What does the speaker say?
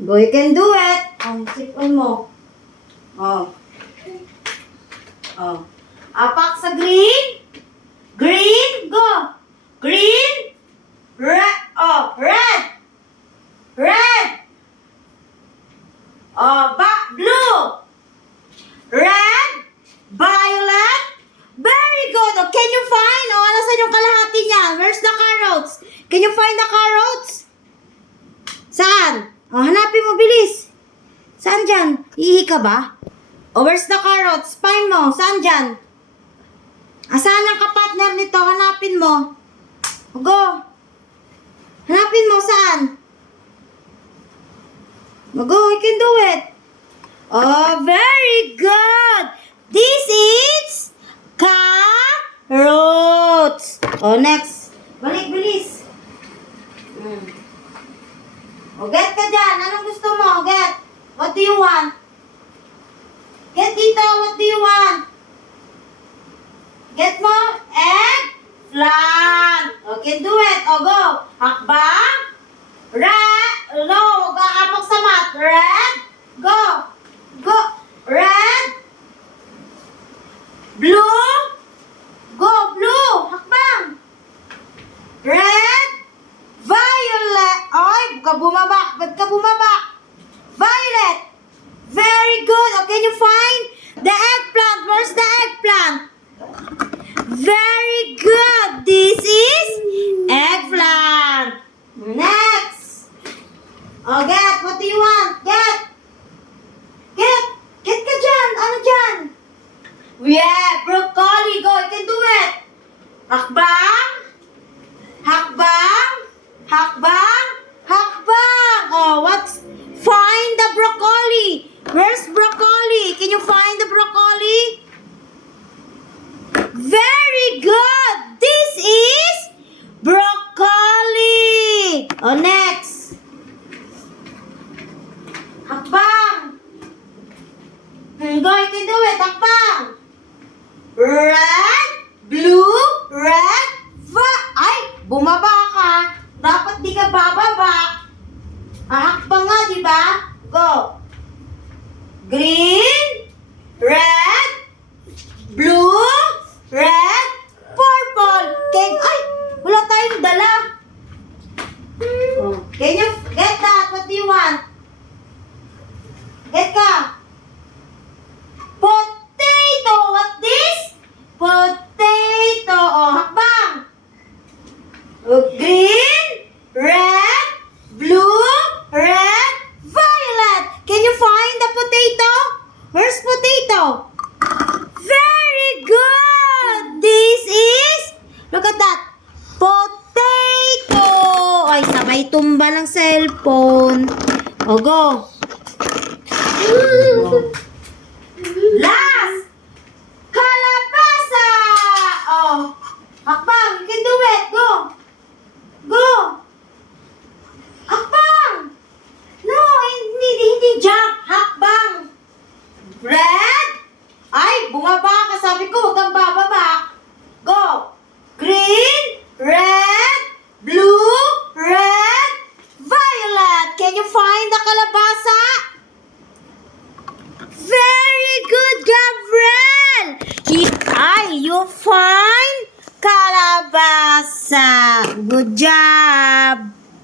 Go, you can do it. Ang sipon mo. Oh. Oh. Apak sa green. Green. Go. Green. Red. Oh, red. Red. Oh, blue. Red. Violet. Very good. Oh, can you find? Oh, ano sa yung kalahati niya? Where's the carrots? Can you find the carrots? Saan? Oh, hanapin mo, bilis. Saan dyan? Ihi ka ba? Oh, where's the carrots? Find mo. Saan dyan? Saan ang kapartner nito? Hanapin mo. Go. Hanapin mo. Saan? Go, you can do it. Oh, very good. This is carrots. Oh, next. Balik, bilis. O, get ka dyan. Anong gusto mo? Get. What do you want? Get dito. What do you want? Get mo? Eggplant. O, can do it. O, go. Hakbang. Red. No, huwag ka kapag sa mat. Red. Go. Go. Red. Blue. Go, blue. Hakbang. Red. Violet. Ay, ba't ka bumaba? Violet. Very good. Oh, can you find the eggplant? Where's the eggplant? Very good. This is eggplant. Next. Oh, get. What do you want? Get. Get ka dyan. Ano dyan? Yeah, broccoli. Go. You can do it. Hakbang. Hakbang. Hakbang. Hakbang. Oh, what's... Find the broccoli. Where's broccoli? Can you find the broccoli? Very good. This is broccoli. Oh, next. Hakbang. Go, you can do it. Hakbang. Red, blue, red, ay, bumaba ka. Dapat di ka bababa. Hakbang nga, di ba? Go. Green, red, blue, red, purple. Ay, wala tayong dala. Can you get that? What do you want? Get ka. Potato. What this? Potato. Oh, hakbang. Green, red, blue, red, violet. Can you find the potato? Where's potato? Very good. This is, look at that. Potato. Ay, sabay tumba ng cellphone. O, go. Last. Kalabasa. Oh, hakbang. You can do it. Go. Go. Hakbang. No, hindi jump. Hakbang. Red. Ay, bumaba ka. Sabi ko, huwag kang bababa. Go. Green, red, blue, red, violet. Can you find the kalabasa? Very good, Gabriel. You find kalabasa. Good job.